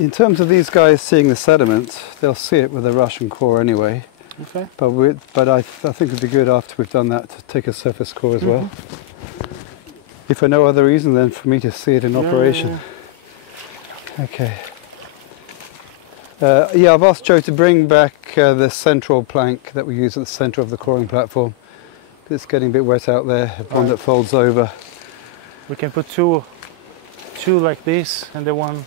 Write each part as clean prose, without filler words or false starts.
In terms of these guys seeing the sediment, they'll see it with a Russian core anyway. Okay. But I think it'd be good after we've done that to take a surface core as well. If for no other reason than for me to see it in operation. Yeah. Okay. Yeah, I've asked Joe to bring back the central plank that we use at the centre of the coring platform. It's getting a bit wet out there, one that folds over. We can put two like this and the one...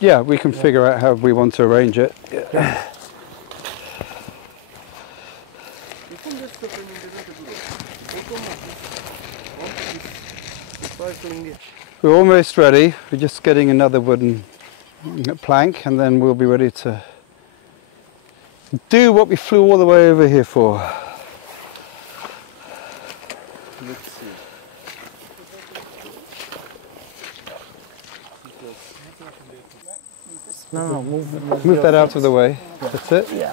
yeah, we can figure out how we want to arrange it. Yeah. We're almost ready. We're just getting another wooden plank and then we'll be ready to do what we flew all the way over here for. No, move that out of the way. Yeah. That's it. Yeah.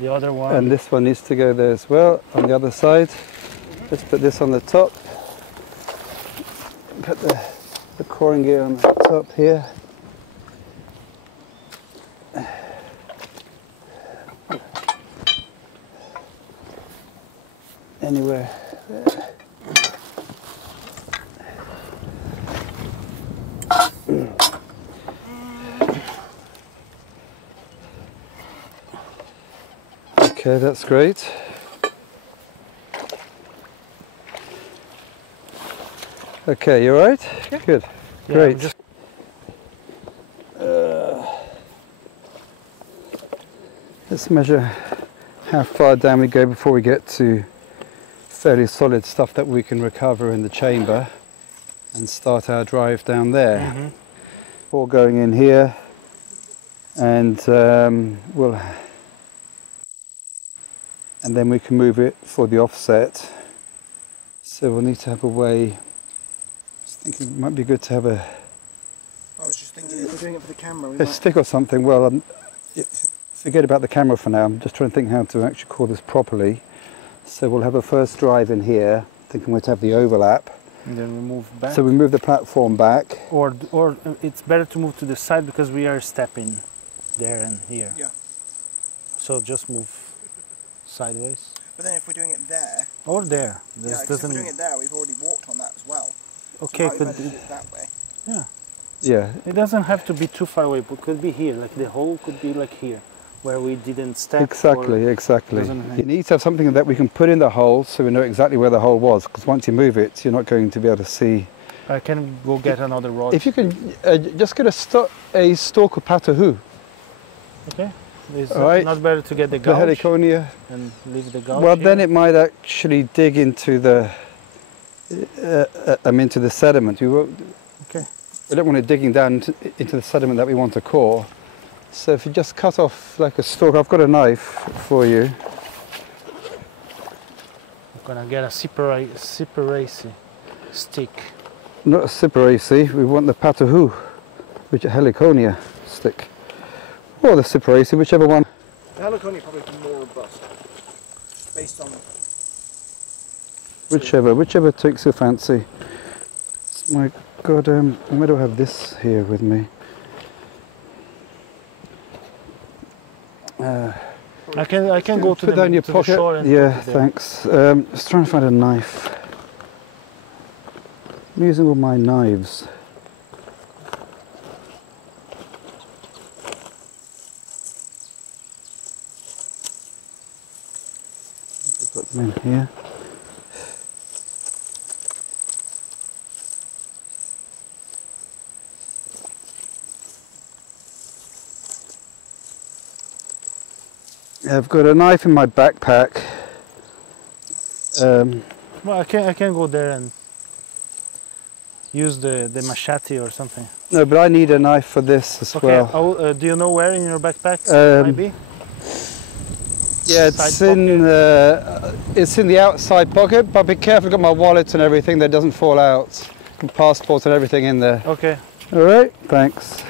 The other one. And this one needs to go there as well on the other side. Let's put this on the top. Put the coring gear on the top here. Anywhere there. Okay, that's great. Okay, you all right? Yeah. Good. Yeah, Great. Let's measure how far down we go before we get to fairly solid stuff that we can recover in the chamber and start our drive down there. Before going in here, and and then we can move it for the offset. So we'll need to have a way. I was thinking it might be good to have a... I was just thinking if we're doing it for the camera, a stick or something. Well, forget about the camera for now. I'm just trying to think how to actually call this properly. So we'll have a first drive in here, thinking we'd have the overlap. And then we move back. So we move the platform back. Or it's better to move to the side because we are stepping there and here. Yeah. So just move sideways. But then if we're doing it there... Or there. Yeah, because if we're doing it there, we've already walked on that as well. Okay, so could do it that way. Yeah. Yeah. It doesn't have to be too far away, but could be here. Like the hole could be like here, where we didn't step. Exactly. You need to have something that we can put in the hole so we know exactly where the hole was, because once you move it, you're not going to be able to see. I can go get another rod. If you can, just get a stalk of Patahu. Okay. Is All right. Not better to get the gouge? The heliconia. And leave the gouge Well, here? then it might actually dig into the into the sediment. Okay. We don't want it digging down into the sediment that we want to core. So if you just cut off like a stalk, I've got a knife for you. I'm gonna get a cyperaceae stick. Not a cyperaceae, we want the Patahu, which is a heliconia stick. Or the cyperaceae, whichever one. The heliconia probably more robust, based on... Whichever takes your fancy. My God, where do I have this here with me? I can go to, put that in your pocket. the shore and yeah, put it there. thanks. Just trying to find a knife. I'm using all my knives. Put them in here. I've got a knife in my backpack. Well, I can go there and use the machete or something. No, but I need a knife for this as well. Okay, do you know where in your backpack might be? Yeah, it's in the outside pocket, but be careful, I've got my wallet and everything that doesn't fall out. Passport and everything in there. Okay. All right, thanks.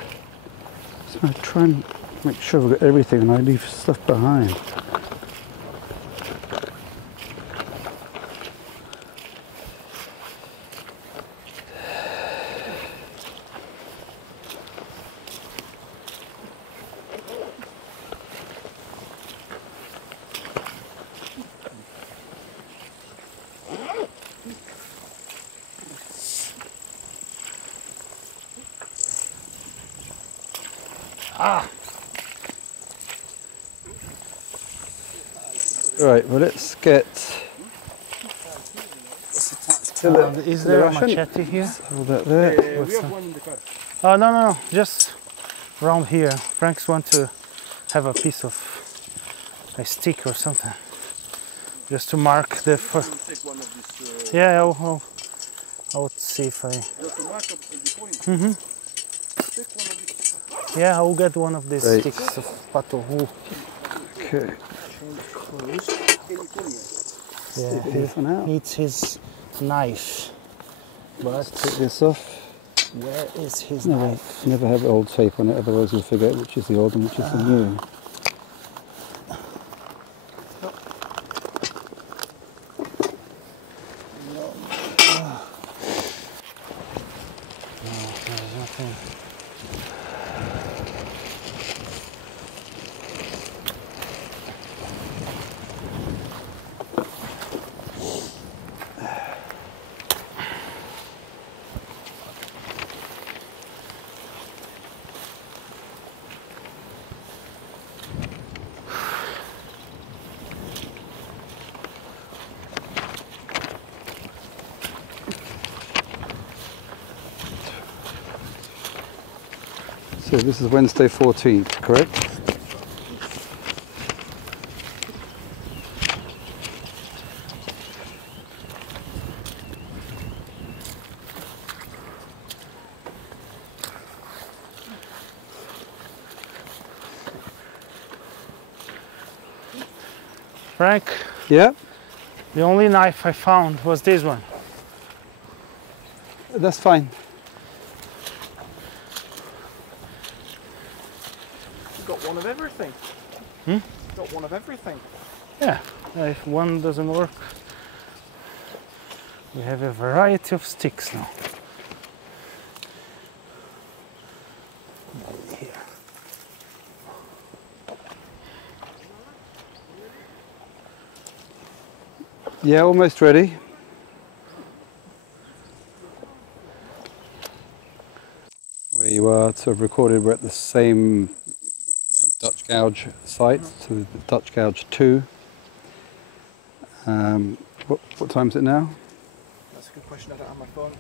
So I try and make sure we've got everything and I leave stuff behind. Right, well let's get Is there a Russian. machete here? all that there. We have one in the car. Oh, no, just around here. Franks want to have a piece of a stick or something. Just to mark the... Take one of these. Yeah, I'll see if I... Just to mark up the point. Take one of these. Yeah, I'll get one of these Right. sticks of pato wool. Okay, Yeah, this one out. he needs his knife. But Take this off. where is his Never, knife? never have old tape on it, otherwise you'll forget which is the old and which is the new. There's nothing. So this is Wednesday 14th, correct? Frank, Yeah, the only knife I found was this one. that's fine. You've got one of everything. Got one of everything. Yeah, if one doesn't work, we have a variety of sticks now. Here. Yeah, almost ready. Where you are, so I've recorded we're at the same Dutch gouge site, so the Dutch gouge 2. What time is it now? That's a good question. I don't have my phone.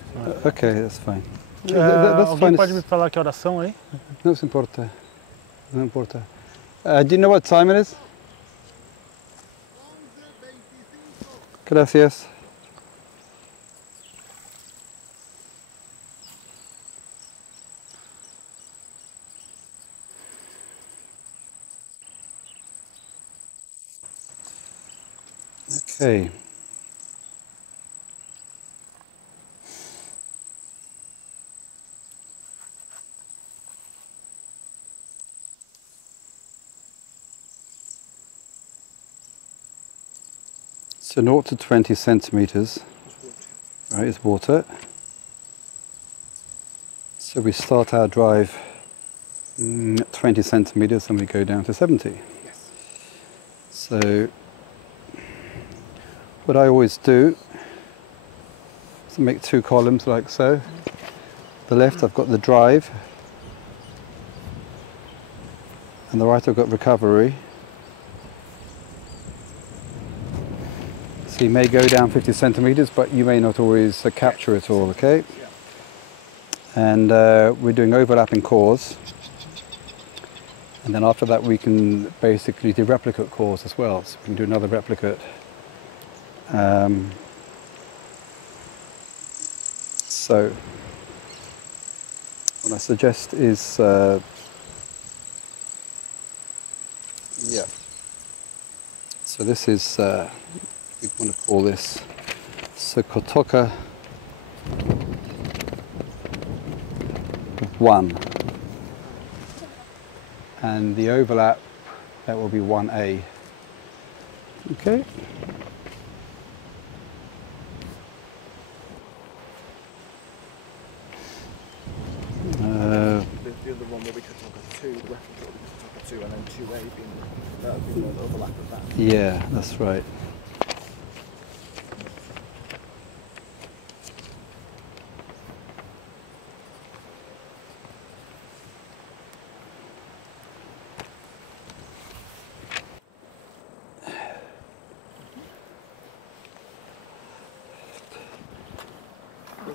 Okay, that's fine. Alguém That's fine. pode me falar que oração aí? Não se importa. Não importa. Do you know what time it is? Gracias. Okay. So 0 to 20 centimeters, right, is water. So we start our drive at 20 centimeters and we go down to 70. Yes. So what I always do is make 2 columns like so. The left I've got the drive and the right I've got recovery. So you may go down 50 centimeters, but you may not always capture it all, okay? And we're doing overlapping cores. And then after that we can basically do replicate cores as well. So we can do another replicate. So what I suggest is, yeah. So this is, we want to call this, so Cotoca 1. And the overlap, that will be 1A. Okay. The other one will be Cotoca 2, the reference will be Cotoca 2, and then 2A being the overlap of that. Yeah, that's right.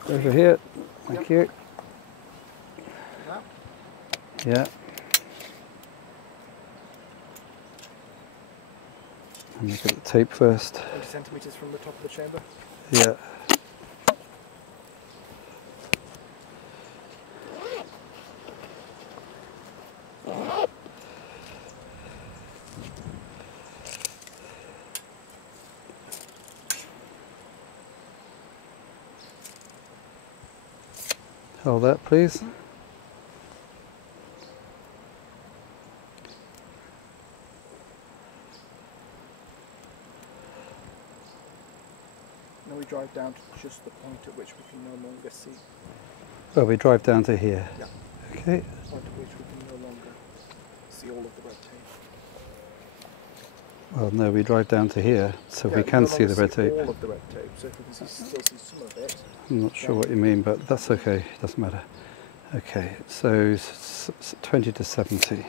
Over here. Thank you. Yeah. And look at the tape first. 20 centimetres from the top of the chamber. Yeah. Hold that, please. Now we drive down to just the point at which we can no longer see. Well, we drive down to here. Yeah. Okay. The point at which we can no longer see all of the red tape. Well, no, we drive down to here, so Yeah, we can no see the longer red tape. all of the red tape, so if we can still see some of it. I'm not sure what you mean, but that's okay. Doesn't matter. Okay, so 20 to 70.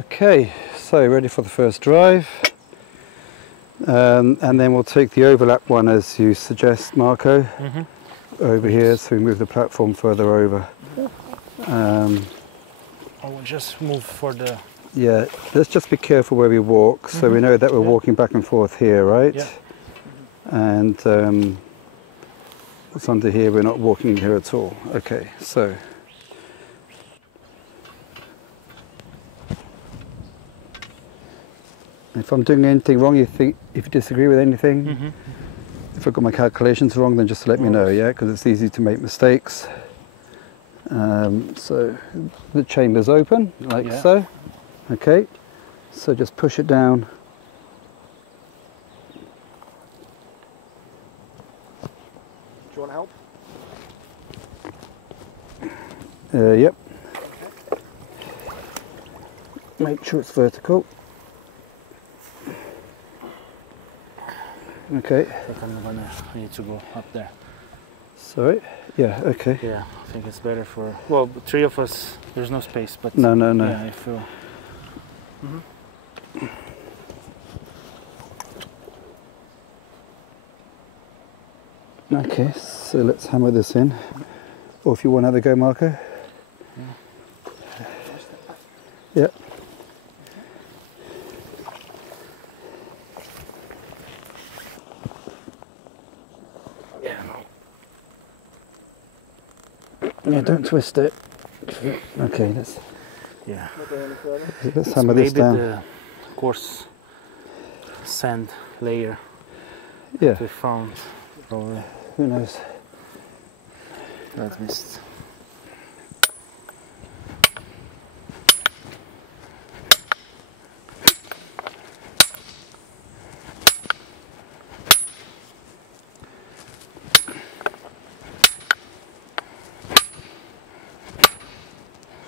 Okay, so ready for the first drive. And then we'll take the overlap one as you suggest, Marco, over here, so we move the platform further over. I will just move for the... Yeah, let's just be careful where we walk, so we know that we're walking back and forth here, right? Yeah. And what's under here, we're not walking here at all. Okay, so. If I'm doing anything wrong, if you disagree with anything, if I've got my calculations wrong, then just let me know, yeah? Because it's easy to make mistakes. So the chamber's open, like so. Okay, so just push it down. Do you want help? Yep. Make sure it's vertical. Okay. I think I need to go up there. Sorry? Yeah, okay. Yeah, I think it's better for... Well, the three of us, there's no space, but... No. Yeah, I feel... Okay, so let's hammer this in. Or if you want to have a go, Marco. Yeah. Yeah, don't twist it. Okay, let's hammer this down. Maybe the coarse sand layer Yeah, we found, probably. who knows? That missed.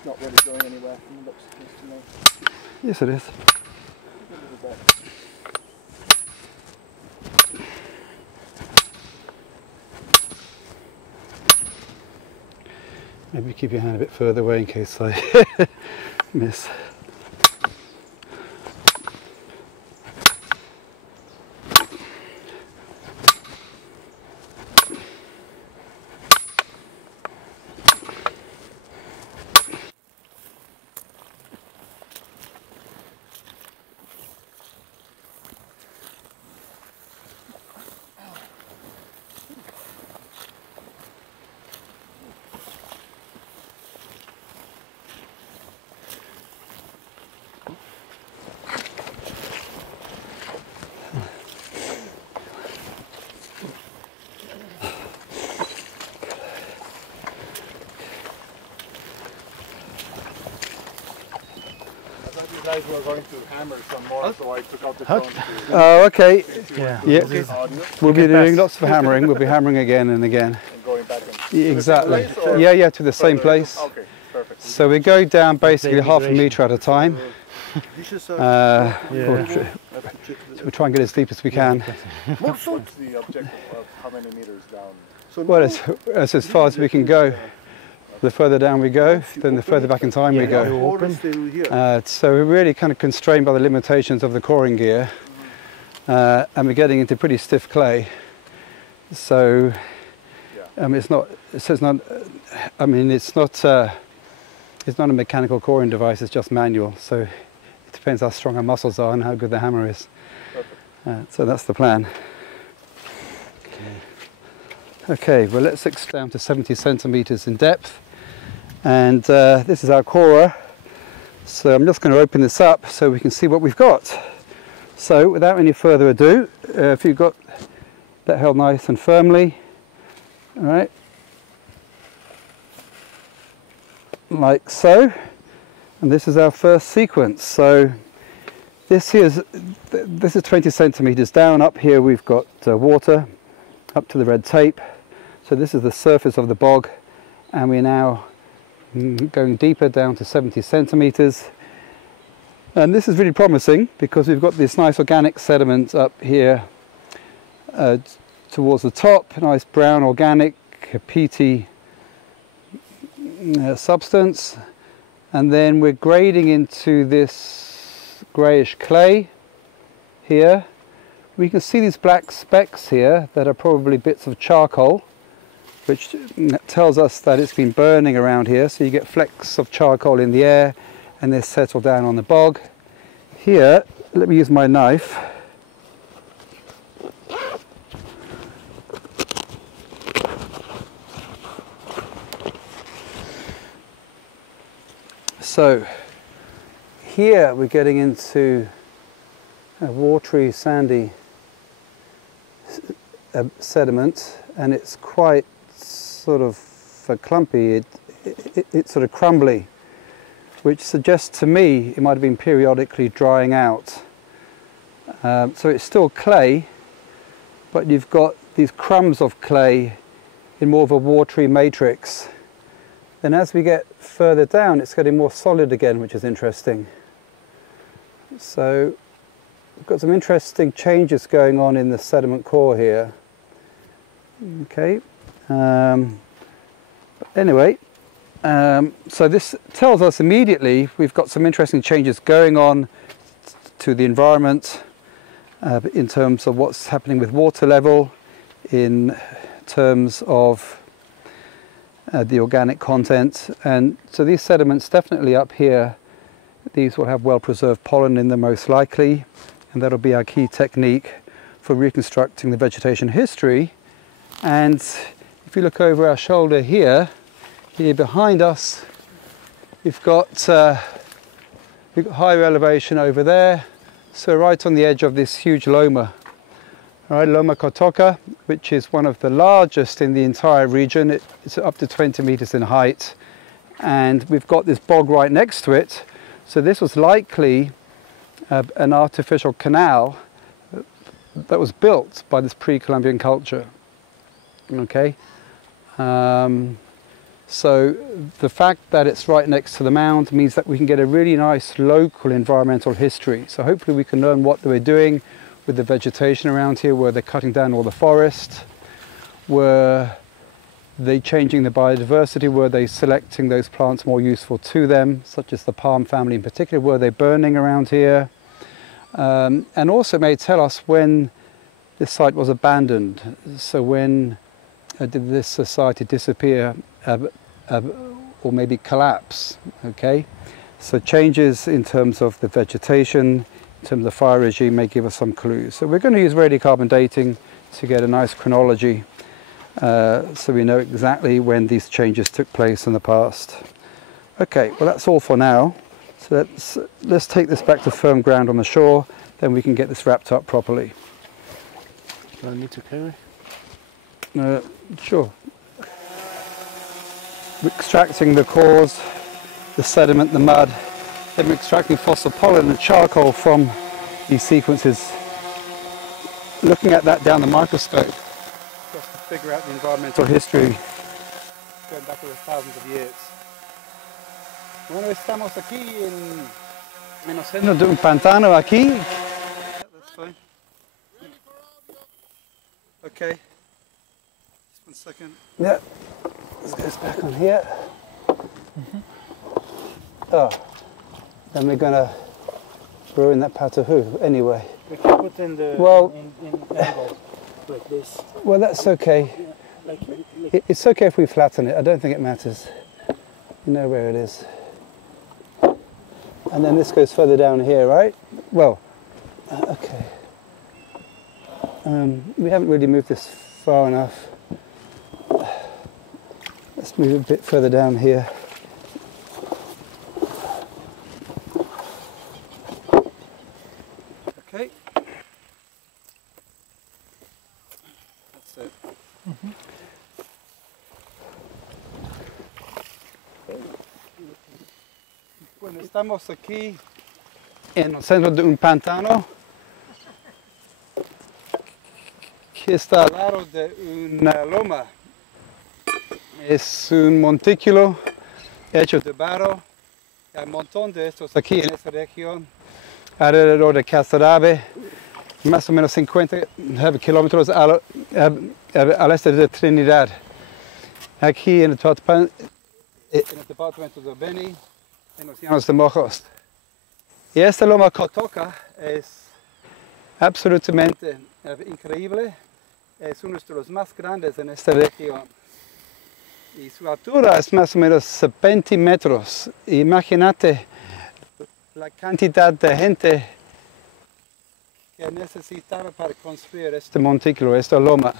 Not really going anywhere from the looks of things to me. Yes, it is. A little bit. Maybe keep your hand a bit further away in case I miss. You guys were going to hammer some more, so I took out the phone to Oh, okay. Yeah. Yeah. audio We'll be doing lots of hammering. We'll be hammering again and again. and going back and Exactly. place, or Yeah, to the same further? place. Okay, perfect. So we go down basically half a metre at a time. We try and get as deep as we can. What's the objective of how many meters down? Well, as far as we can go. The further down we go, then the further back in time we go. So we're really kind of constrained by the limitations of the coring gear. and we're getting into pretty stiff clay. So it's not. It's not. I mean, it's not a mechanical coring device. It's just manual. So it depends how strong our muscles are and how good the hammer is. So that's the plan. Okay. Well, let's extend down to 70 centimeters in depth, and this is our corer. So I'm just going to open this up so we can see what we've got. So without any further ado, if you've got that held nice and firmly, all right, like so, and this is our first sequence. So this is 20 centimeters down. Up here we've got water up to the red tape. So this is the surface of the bog, and we're now going deeper down to 70 centimeters. And this is really promising because we've got this nice organic sediment up here towards the top, nice brown organic peaty substance, and then we're grading into this greyish clay here. We can see these black specks here that are probably bits of charcoal, which tells us that it's been burning around here. So you get flecks of charcoal in the air and they settle down on the bog. Here, let me use my knife. So here we're getting into a watery, sandy sediment, and it's quite sort of clumpy. It's sort of crumbly, which suggests to me it might have been periodically drying out. So it's still clay, but you've got these crumbs of clay in more of a watery matrix. Then as we get further down, it's getting more solid again, which is interesting. So we've got some interesting changes going on in the sediment core here. Okay. Anyway, so this tells us immediately we've got some interesting changes going on to the environment in terms of what's happening with water level, in terms of the organic content. And so these sediments definitely up here, these will have well preserved pollen in them most likely, and that'll be our key technique for reconstructing the vegetation history. And if you look over our shoulder here behind us, we've got higher elevation over there, so right on the edge of this huge loma. All right, Loma Cotoca, which is one of the largest in the entire region. It's up to 20 meters in height, and we've got this bog right next to it. So this was likely an artificial canal that was built by this pre-Columbian culture. Okay, so the fact that it's right next to the mound means that we can get a really nice local environmental history. So hopefully we can learn what they were doing with the vegetation around here. Were they cutting down all the forest? Were they changing the biodiversity? Were they selecting those plants more useful to them, such as the palm family in particular? Were they burning around here? And also may tell us when this site was abandoned. So when did this society disappear or maybe collapse? Okay, so changes in terms of the vegetation, in terms of the fire regime, may give us some clues. So we're going to use radiocarbon dating to get a nice chronology, so we know exactly when these changes took place in the past. Okay, well that's all for now. So let's take this back to firm ground on the shore, then we can get this wrapped up properly. Do I need to carry? Sure. We're extracting the cores, the sediment, the mud, then we're extracting fossil pollen and charcoal from these sequences. Looking at that down the microscope, just to figure out the environmental history going back over thousands of years. Bueno, estamos aquí en el seno de un pantano aquí. That's fine. Okay. Just 1 second. Yeah. Let's get this back on here. Oh, then we're gonna ruin that patahu anyway. We can put in the Well- in angle like this. Well, that's okay. Like It's okay if we flatten it. I don't think it matters. You know where it is. And then this goes further down here, right? Well, okay. We haven't really moved this far enough. Let's move a bit further down here. Okay. That's it. Bueno, estamos aquí en el centro de un pantano que está al lado de una loma. Es un montículo hecho de barro. Hay un montón de estos aquí en esta región, alrededor de Casarabe, más o menos 50 kilómetros al este de Trinidad. Aquí en el departamento de Beni, en los llanos de Mojos. Y esta loma Cotoca es absolutamente increíble. Es uno de los más grandes en esta región. Y su altura es más o menos 20 metros. Imagínate la cantidad de gente que necesitaba para construir este montículo, esta loma.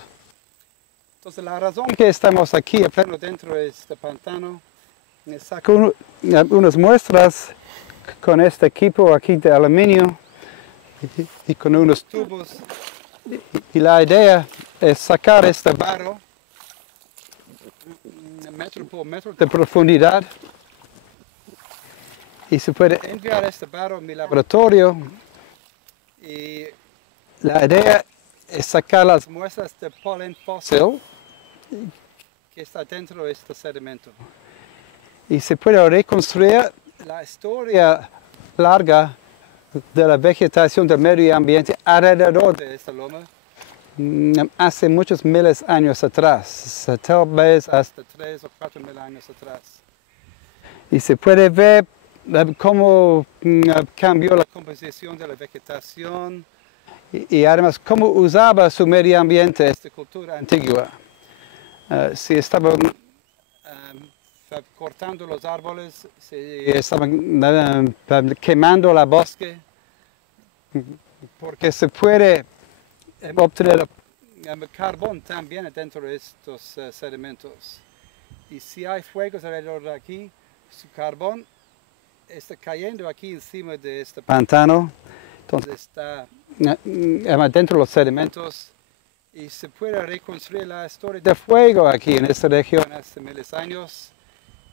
Entonces la razón que estamos aquí, pleno dentro de este pantano, saco unas muestras con este equipo aquí de aluminio y con unos tubos. Y la idea es sacar este barro metro por metro de profundidad y se puede enviar este barro a mi laboratorio y la idea es sacar las muestras de polen fósil que está dentro de este sedimento y se puede reconstruir la historia larga de la vegetación del medio ambiente alrededor de esta loma hace muchos miles de años atrás, tal vez hasta 3 o 4 mil años atrás. Y se puede ver cómo cambió la composición de la vegetación y además cómo usaba su medio ambiente esta cultura antigua. Si estaban cortando los árboles, si estaban quemando el bosque, porque se puede obtener carbón también dentro de estos sedimentos. Y si hay fuegos alrededor de aquí, su carbón está cayendo aquí encima de este pantano, entonces está dentro de los sedimentos y se puede reconstruir la historia de fuego aquí en esta región hace miles de años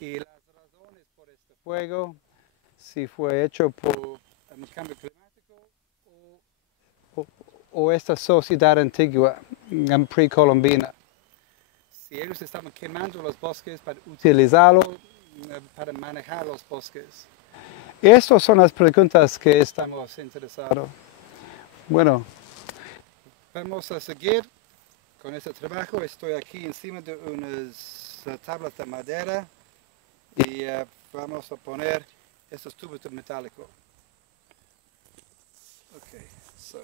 y las razones por este fuego, si fue hecho por el cambio climático o esta sociedad antigua precolombina. Si ellos estaban quemando los bosques para utilizarlo, para manejar los bosques. Estas son las preguntas que estamos interesados. Bueno, vamos a seguir con este trabajo. Estoy aquí encima de unas tablas de madera y vamos a poner estos tubos de metálico. Okay, so.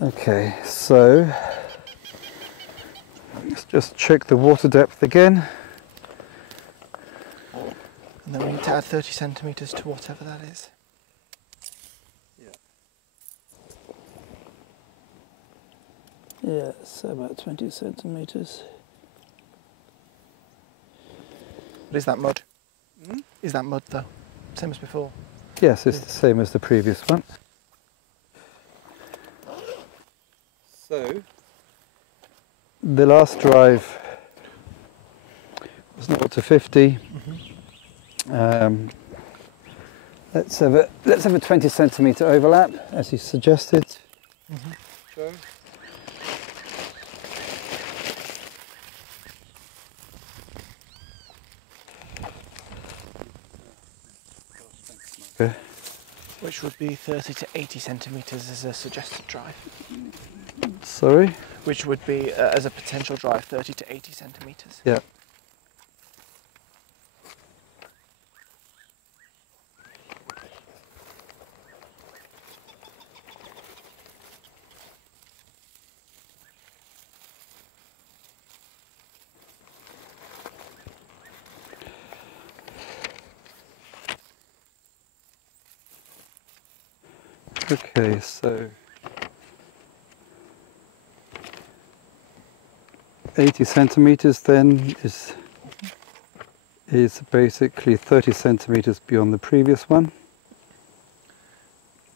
Okay, so let's just check the water depth again. And then we need to add 30 centimetres to whatever that is. Yeah, so about 20 centimetres. What is that mud? Is that mud though? Same as before? Yes, it's the same as the previous one. So, the last drive was 0 to 50. Let's have a 20 centimetre overlap, as you suggested. Joe. Okay. Which would be 30 to 80 centimetres as a suggested drive. Sorry? Which would be, as a potential drive, 30 to 80 centimetres. Yeah. Okay, so 80 centimetres then is basically 30 centimetres beyond the previous one.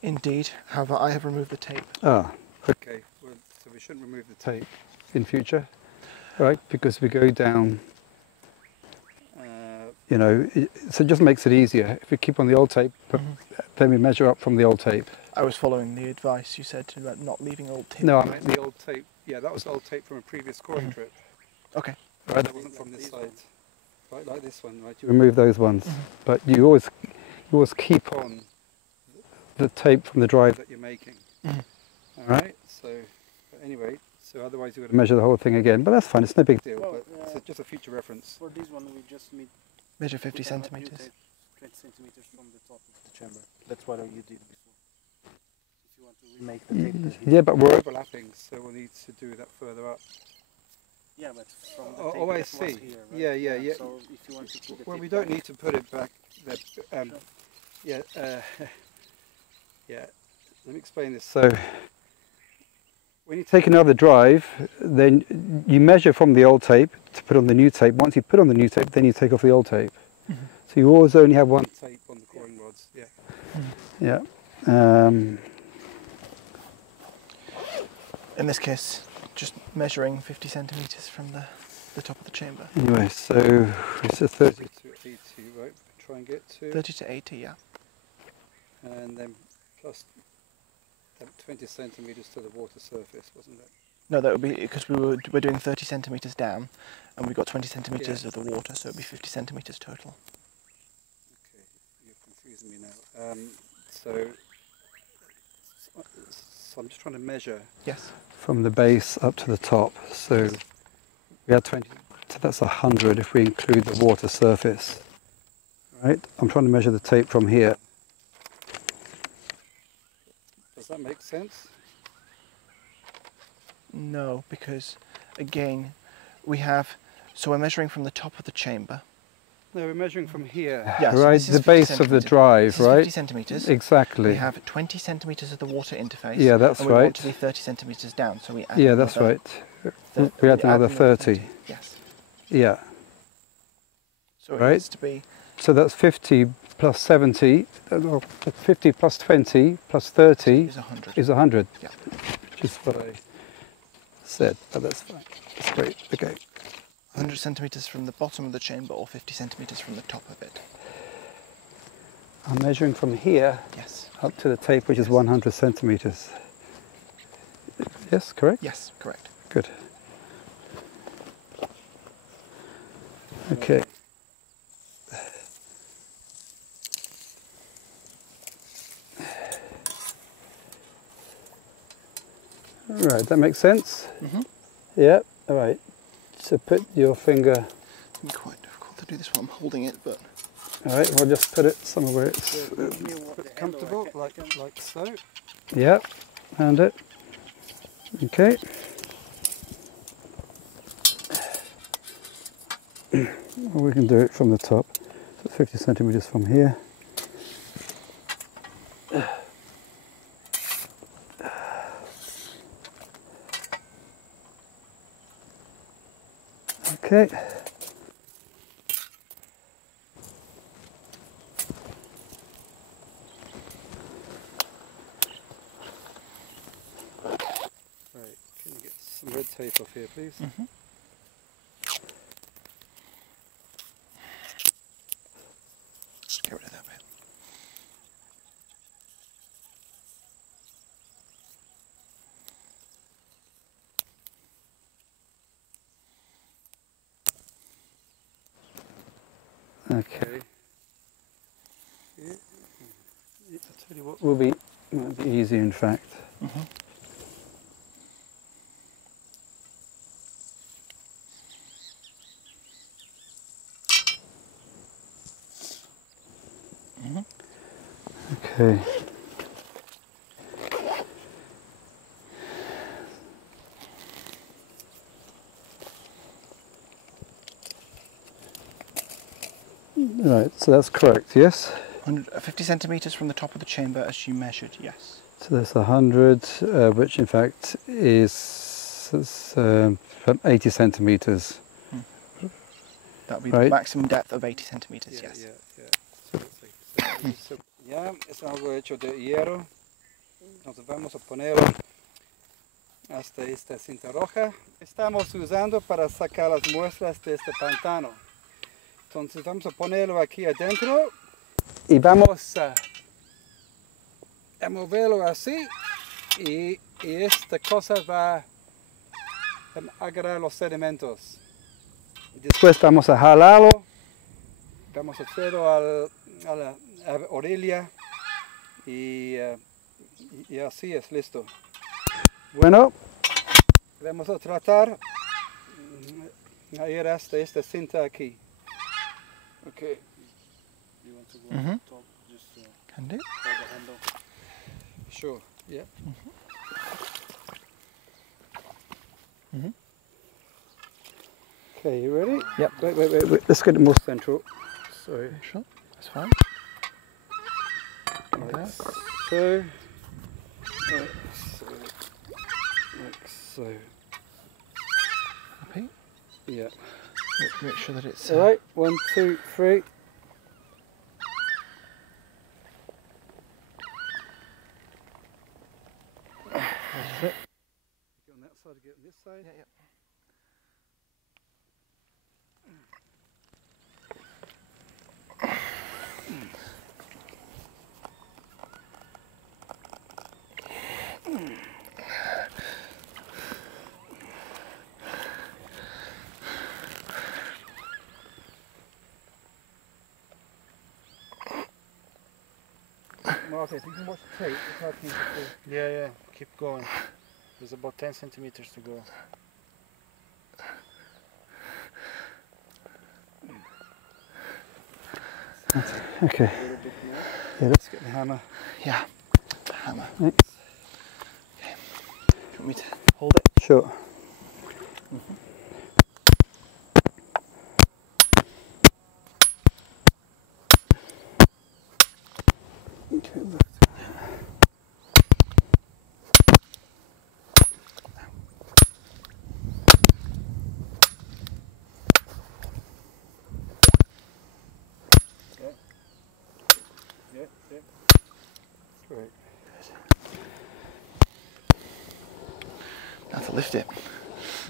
Indeed. However, I have removed the tape. Ah, okay. Well, so we shouldn't remove the tape in future, right? Because we go down, you know, so it just makes it easier. If we keep on the old tape, then we measure up from the old tape. I was following the advice you said about not leaving old tape. No, I meant the old tape. Yeah, that was old tape from a previous coring trip. Okay. Right, that wasn't from this side. Right, like this one, right? You remove those ones, but you always keep on the tape from the drive that you're making. All right. So, but anyway, so otherwise you've got to measure the whole thing again. But that's fine. It's no big deal. Well, but it's just a future reference. For this one, we just Measure 50 centimetres. 20 centimeters from the top of the chamber. That's what you did before. If you want to remake the tape. that we- Yeah, but we're overlapping, so we'll need to do that further up. Yeah, but from the Oh, tape oh, I that was see. here, right? Yeah, yeah, yeah. So if you want to put the Well, tape we don't back- need to put it back. There. Sure. Yeah, yeah. Let me explain this. So, when you take another drive, then you measure from the old tape to put on the new tape. Once you put on the new tape, then you take off the old tape. So you always only have one tape on the coring rods. Yeah. Yeah. In this case, just measuring 50 centimetres from the top of the chamber. Anyway, so it's a 30 to 80, right? Try and get to. 30 to 80, yeah. And then plus 20 centimetres to the water surface, wasn't it? No, that would be because we're doing 30 centimetres down, and we've got 20 centimetres Yeah. of the water, so it'd be 50 centimetres total. Okay, you're confusing me now. So I'm just trying to measure Yes. from the base up to the top. So we had 20, so that's 100 if we include the water surface. Right? I'm trying to measure the tape from here. Does that make sense? No, because again, we have. So we're measuring from the top of the chamber. No, we're measuring from here. Yeah, so right? this is The 50 base of the centimetres. drive, This is right? 50 centimetres. Exactly. We have 20 centimetres of the water interface. Yeah, that's and we want right. to be 30 centimetres down, so we add Yeah, that's another right. We had another 30. Yes. Yeah. So it Right. needs to be So that's 50 plus 70, 50 plus 20 plus 30 is 100. is 100. Yeah. Which is what I said, but that's fine. That's great. Okay. 100 centimetres from the bottom of the chamber or 50 centimetres from the top of it. I'm measuring from here Yes. up to the tape, which is 100 centimetres. Yes, correct? Yes, correct. Good. Okay. Right, that makes sense? Mm-hmm. Yeah, all right. So put your finger, It's been quite difficult to do this while I'm holding it, but all right, we'll just put it somewhere where it's So give me what the comfortable, handle, I can- like so. Yeah, and it. Okay. Or we can do it from the top. So 50 centimetres from here. Okay. Right, can you get some red tape off here, please? just get rid of that bit. Okay. I'll tell you what might be easy in fact. Okay. Right, so that's correct, yes? 50 centimetres from the top of the chamber as you measured, yes. So there's 100, which in fact is 80 centimetres. That would be Right. the maximum depth of 80 centimetres, yes. Ya es algo hecho de hierro. Nos vamos a poner hasta esta cinta roja. Estamos usando para sacar las muestras de este pantano. Entonces vamos a ponerlo aquí adentro y vamos a moverlo así y esta cosa va a agarrar los sedimentos. Después vamos a jalarlo, vamos a hacerlo a la orilla y así es listo. Bueno, vamos a tratar a ir hasta esta cinta aquí. Okay. You want to go on top, just Can do. hold the handle. Sure. Yeah. Okay, you ready? Yep. Wait. Let's get it more central. Sorry. Sure, that's fine. Like so. Like so. Happy? Yeah. Make sure that it's... All right. 1, 2, 3. That's it. Get on that side, get on this side. Yeah. Mark, if you can watch the tape, it's hard for me to see. Yeah, keep going. There's about 10 centimeters to go. Okay. A little bit more. Yeah, let's get the hammer. Yeah, the hammer. Thanks. Okay. Do you want me to hold it? Sure. Okay, look. Yeah. Great. Have to lift it.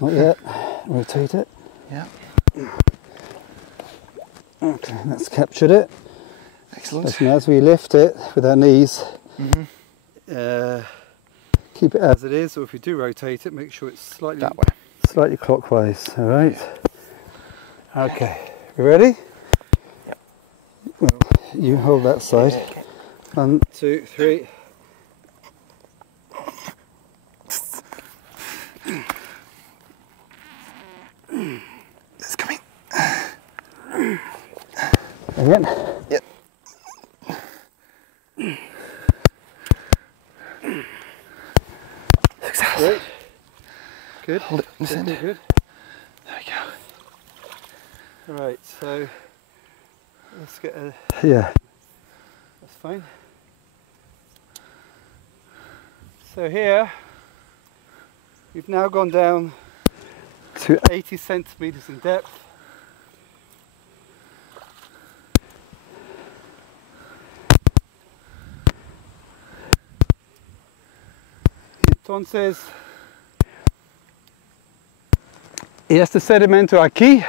Not yet. Rotate it. Yeah. Okay, that's captured it. Excellent. Listen, as we lift it with our knees, keep it as it is, or if you do rotate it, make sure it's That way. slightly clockwise. All right. Okay. You ready? Yep. Well, you hold that side. Okay. 1, 2, 3. It's coming. Again. Yep. Great. Good. Hold it in the centre. Good. There we go. Right. So let's get a. Yeah. That's fine. So here we've now gone down to 80 centimeters in depth. Entonces, y este sedimento aquí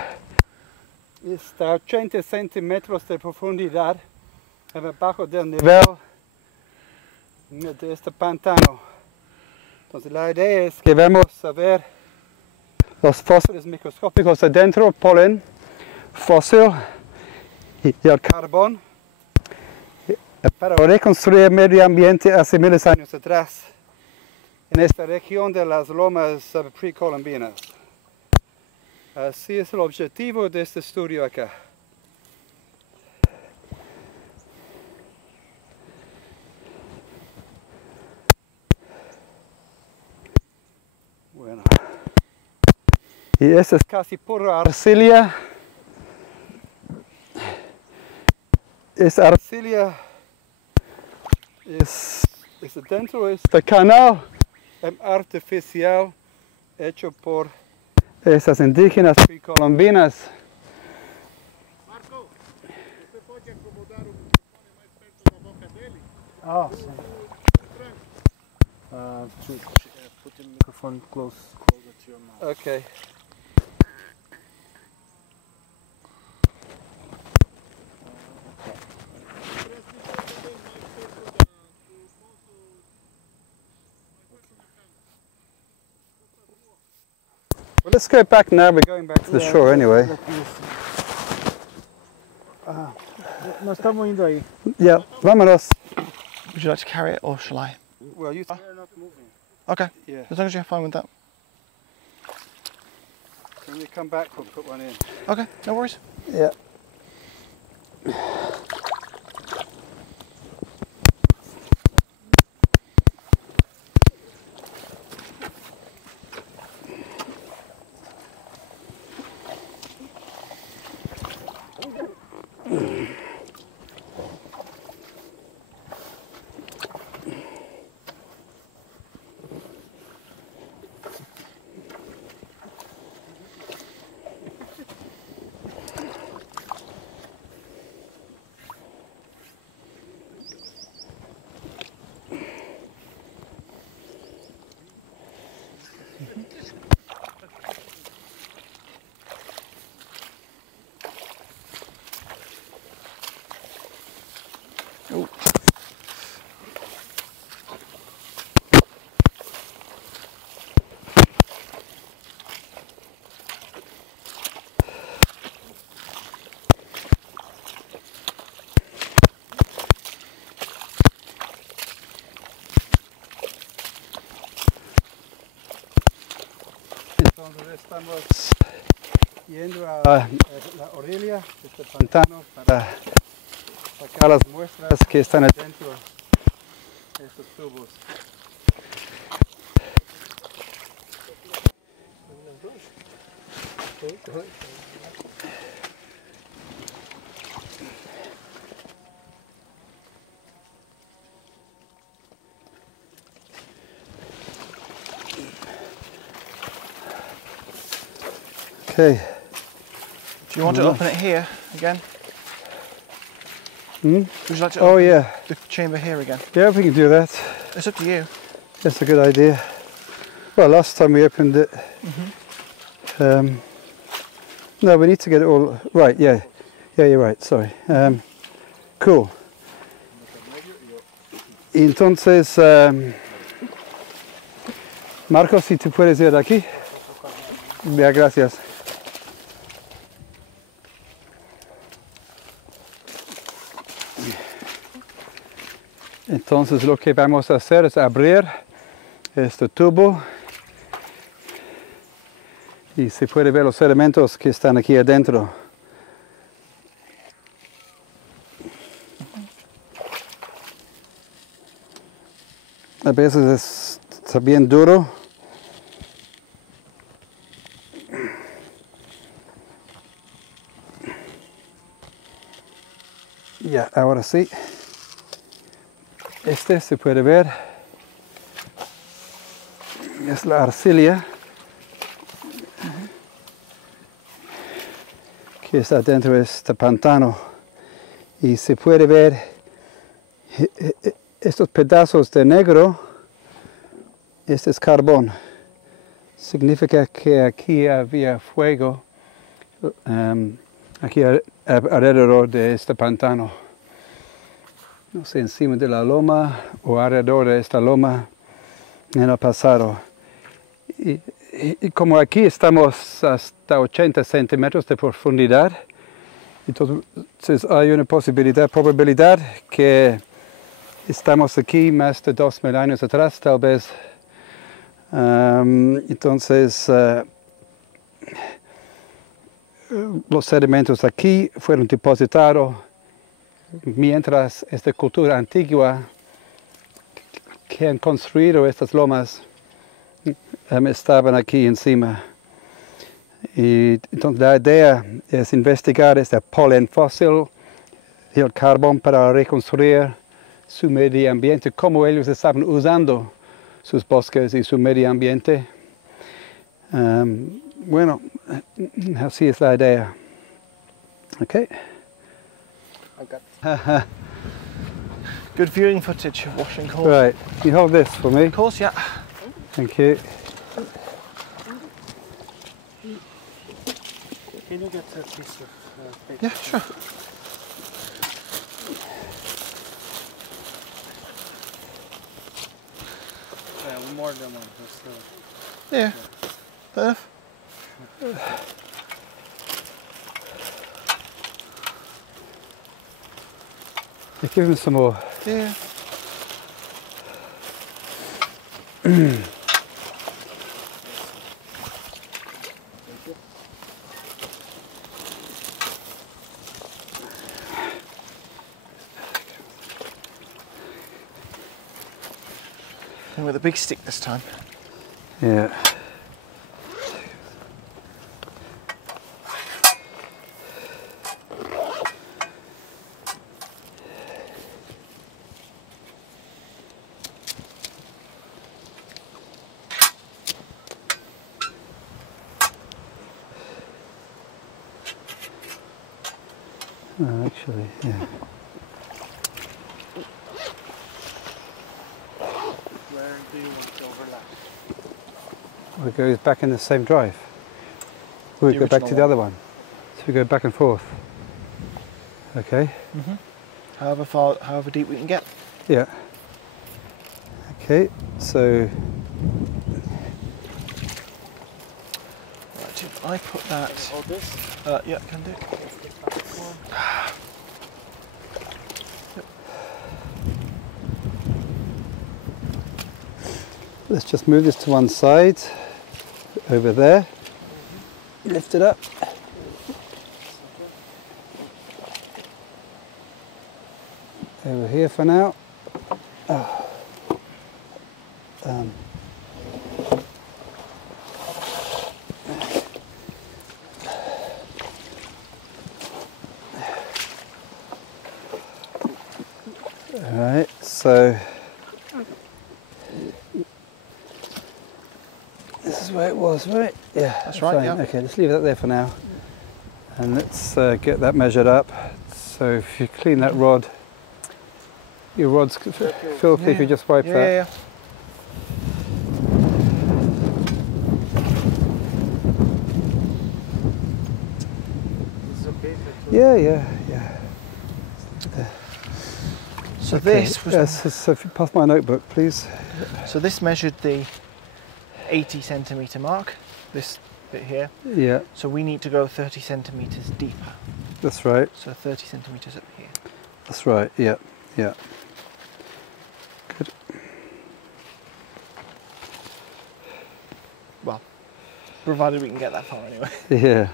está a 80 centímetros de profundidad abajo del nivel de este pantano. Entonces la idea es que vamos a ver los fósiles microscópicos adentro, polen, fósil, y el carbón. Para reconstruir el medio ambiente hace miles de años atrás en esta región de las lomas precolombinas. Así es el objetivo de este estudio acá. Bueno. Y esta es casi pura arcilla. Esta arcilla es dentro de este canal artificial hecho por estas indígenas precolombinas. Marco, você pode acomodar o microfone mais perto da boca dele? Oh, Put the microphone closer to your mouth. Okay. Well, let's go back now. We're going back to the shore anyway. nós estamos indo aí. Yeah, vámonos. Would you like to carry it or shall I? Well, you. They're not moving. Okay, Yeah. as long as you're fine with that. When we come back, we'll put one in. Okay, no worries. Yeah. Entonces estamos yendo a la orilla de este pantano para sacar las muestras que están adentro de estos tubos. Okay. Do you want to open it here again? Hmm? Would you like to Oh open yeah. the chamber here again? Yeah, we can do that. It's up to you. That's a good idea. Well, last time we opened it, no, we need to get it all right. Yeah, yeah, you're right. Sorry. Cool. Y entonces, Marcos, si tú puedes ir aquí. Ya, gracias. Entonces lo que vamos a hacer es abrir este tubo y se puede ver los elementos que están aquí adentro. A veces está bien duro. Ya, ahora sí. Este se puede ver, es la arcilla que está dentro de este pantano y se puede ver estos pedazos de negro. Este es carbón, significa que aquí había fuego aquí alrededor de este pantano. No sé, encima de la loma o alrededor de esta loma en el pasado. Y como aquí estamos hasta 80 centímetros de profundidad, Entonces hay una probabilidad que estamos aquí más de 2000 años atrás, tal vez. Entonces los sedimentos aquí fueron depositados mientras esta cultura antigua que han construido estas lomas estaban aquí encima. Y entonces la idea es investigar este polen fósil y el carbón para reconstruir su medio ambiente, cómo ellos estaban usando sus bosques y su medio ambiente. Bueno, así es la idea. Okay. Okay. Good viewing footage of washing coal. Right, can you hold this for me? Of course, yeah. Thank you. Can you get a piece of paper? Yeah, sure. Yeah, more than one. Yeah. Fair enough. Give him some more. Yeah. And with a big stick this time. Yeah. Oh, actually, yeah. Where do you want to overlap? We go back in the same drive. We The go back to original the other one. So we go back and forth. Okay. However deep we can get. Yeah. Okay. So Right, if I put that. Hold this. Yeah, can do. let's just move this to one side. Over there. Lift it up. Over here for now. Oh. Alright, so this is where it was, right? Yeah, That's right, fine. yeah. Okay, let's leave that there for now. And let's get that measured up. So if you clean that rod, your rod's filthy if you just wipe that. Yeah. This is okay. Yeah. So Okay, this was. yes, so if you pass my notebook, please. So this measured the 80 centimetre mark. This bit here. Yeah, So we need to go 30 centimetres deeper. that's right. So 30 centimetres up here. That's right. Yeah. Good. Well, provided we can get that far anyway. Yeah.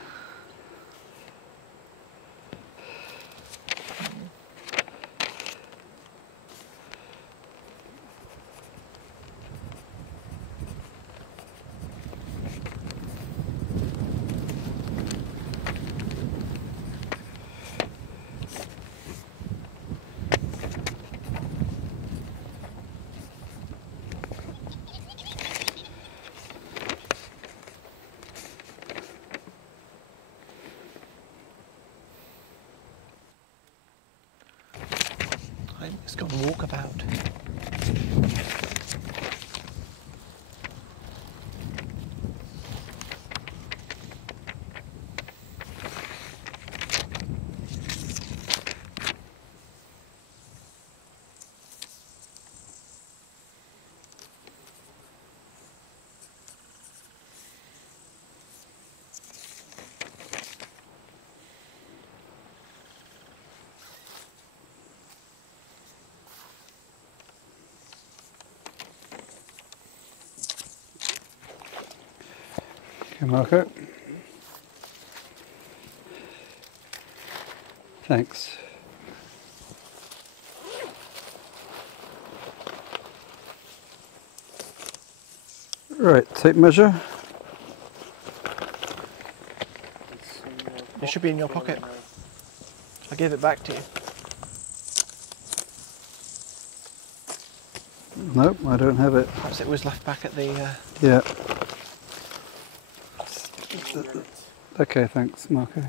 Let's go and walk about. Okay, Marco. Thanks. Right, tape measure. It should be in your pocket. I gave it back to you. Nope, I don't have it. Perhaps it was left back at the... Yeah. Okay, thanks, Marco.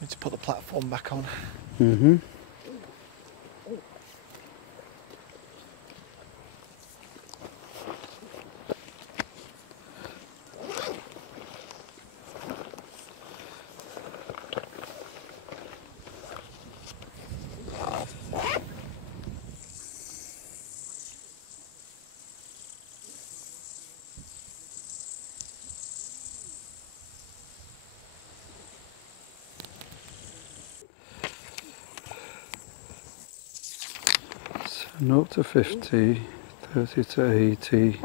Need to put the platform back on. Mm-hmm. So 0 to 50, 30 to 80.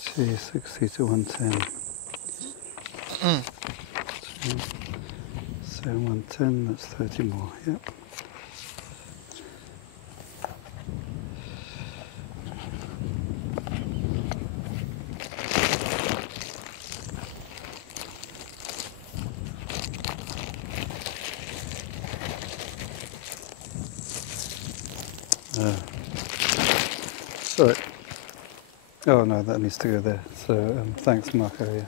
See, 60 to 110. So 110, that's 30 more, yep. Sorry. Oh no, that needs to go there. So thanks, Marco. Yeah.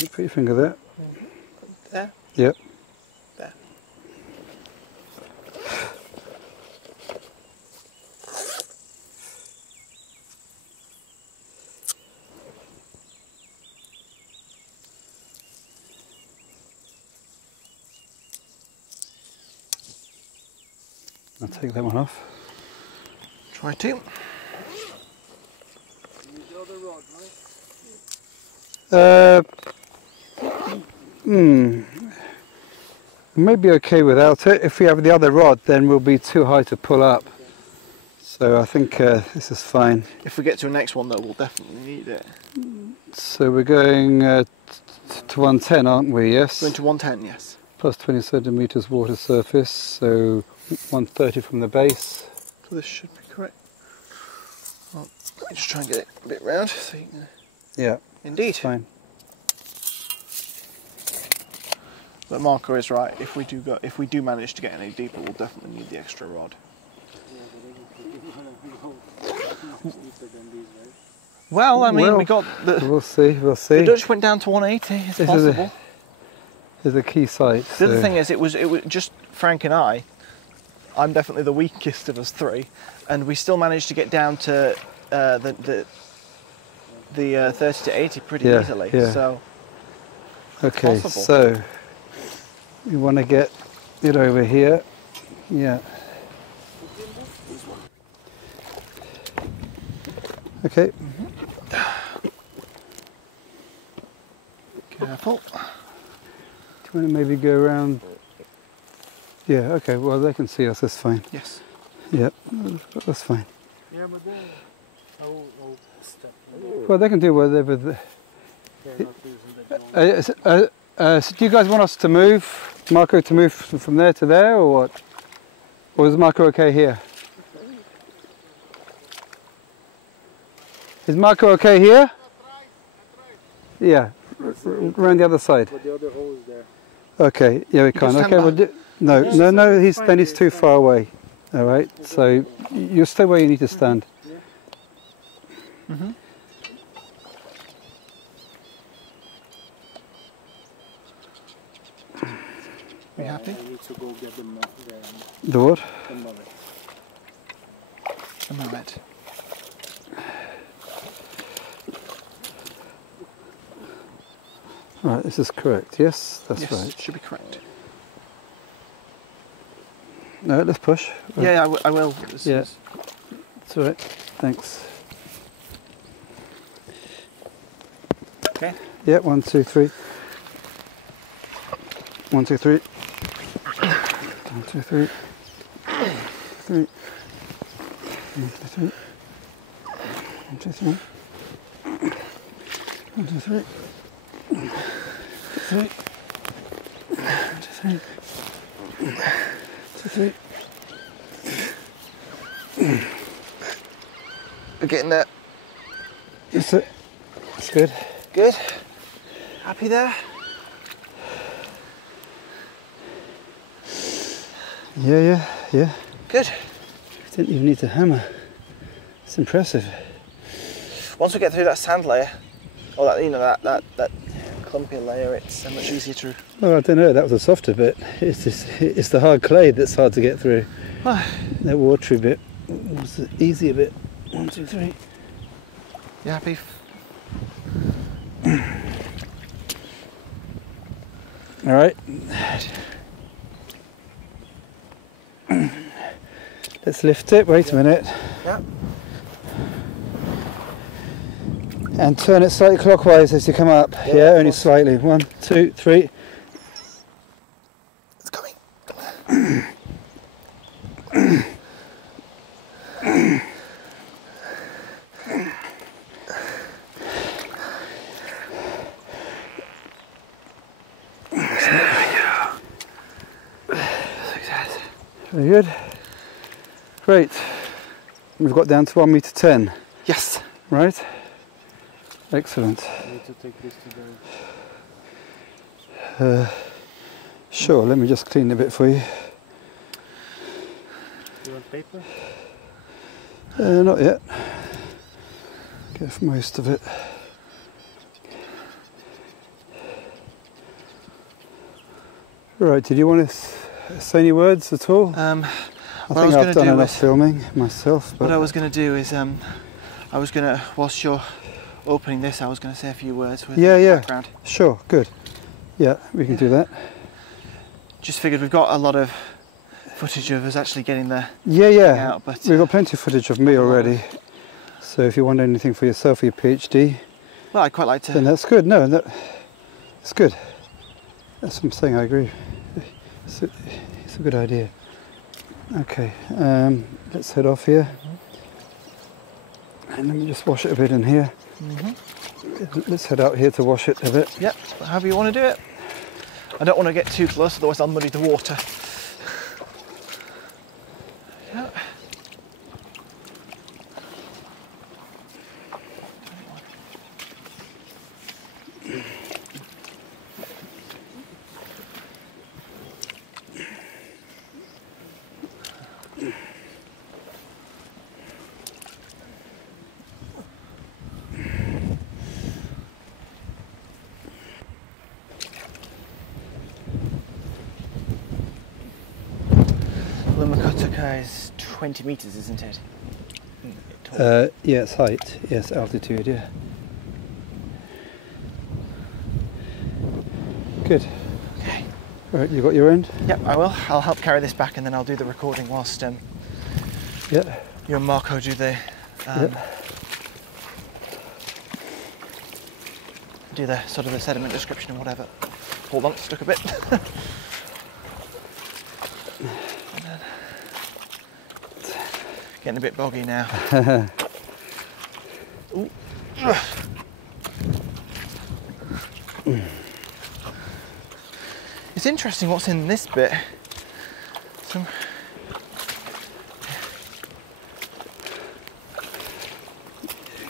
You put your finger there. There? Yep. There. I'll take that one off. Try to. May be okay without it. If we have the other rod, then we'll be too high to pull up. So I think this is fine. If we get to a next one though, we'll definitely need it. So we're going to 110, aren't we? Yes. Going to 110, yes. Plus 20 centimeters water surface, so 130 from the base. So this should be correct. Well, let's just try and get it a bit round so you can... Yeah. Indeed. Fine. But Marco is right. If we do manage to get any deeper, we'll definitely need the extra rod. Well, I mean, we got the... We'll see, we'll see. The Dutch went down to 180, it's possible. Is a key site. The other thing is, it was just Frank and I'm definitely the weakest of us three, and we still managed to get down to the 30 to 80 pretty easily. Yeah. So okay, so you want to get it over here. Yeah. Okay. Careful. Do you want to maybe go around? Yeah, okay, well they can see us, that's fine. Yes. Yeah, that's fine. Yeah, but then I'll step. Well, they can do whatever. They're not using the drone. So do you guys want us to move, Marco, to move from there to there, or what? Or is Marco okay here? Is Marco okay here? Yeah, around the other side. But the other hole is there. Okay, yeah, we can. just Okay, stand well, no, Yeah, no, no, it's then fine, he's too it's far away. All right, so you stay where you need to stand. Mm-hmm. You happy? I need to go get the The what? the mullet. A moment. Right, this is correct. Yes, that's Yes, right. should be correct. No, let's push. Yeah, I will. Yeah. That's all right. Thanks. Okay. Yeah, 1, 2, 3. 1, 2, 3. 1, 2, 3. 3. 1, 2, 3. 1, 2, 3. 1, 2, 3. 3. 1, 2, 3. 2, 3. We're getting there. That's it. That's good. Good. Happy there? Yeah. Good. Didn't even need to hammer. It's impressive. Once we get through that sand layer, or that clumpy layer, it's much easier to. Well, I don't know. That was a softer bit. It's the hard clay that's hard to get through. That watery bit was the easier bit. 1, 2, 3. You happy? All right. Let's lift it. Wait a minute. Yeah. And turn it slightly clockwise as you come up. Yeah, only slightly. 1, 2, 3. It's coming. Very good. Great. We've got down to 1m10. Yes. Right? Excellent. I need to take this to the... Sure, let me just clean a bit for you. You want paper? Not yet. Get most of it. Right, did you want to say any words at all? I think I've done enough filming myself. But what I was going to do is, I was going to, whilst you're opening this, I was going to say a few words with the background. Sure, good. Yeah, we can do that. Just figured we've got a lot of footage of us actually getting there. Yeah. Out, but We've got plenty of footage of me already. So if you want anything for yourself for your PhD, well, I'd quite like to. then that's good. No, that's good. That's what I'm saying. I agree. It's a good idea. Okay, let's head off here. And let me just wash it a bit in here. Let's head out here to wash it a bit. Yep, however you want to do it. I don't want to get too close, otherwise I'll muddy the water. Yep. Cotoca is 20 metres, isn't it? Yeah, it's height. Yes, altitude. Yeah. Good. Okay. All right, you got your end? Yep, I will. I'll help carry this back and then I'll do the recording whilst Yeah. you and Marco do the do the sort of the sediment description and whatever. Hold on, stuck a bit. Getting a bit boggy now. Ooh. It's interesting what's in this bit.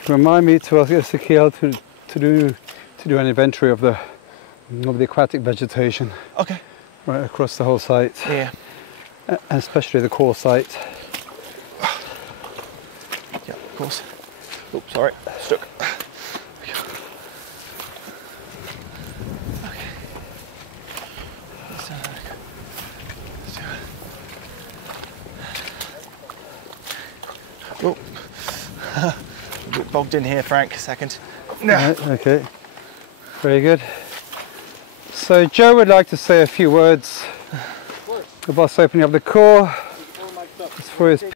Remind me to ask Ezekiel to do an inventory of the of the aquatic vegetation Okay. right across the whole site, Yeah. and especially the core site. Yeah, of course. Oops, sorry, stuck. Okay. Let's have a look. Let's do it. Oh, a bit bogged in here, Frank. A second. Right, okay, very good. So Joe would like to say a few words about opening up the core. It's for his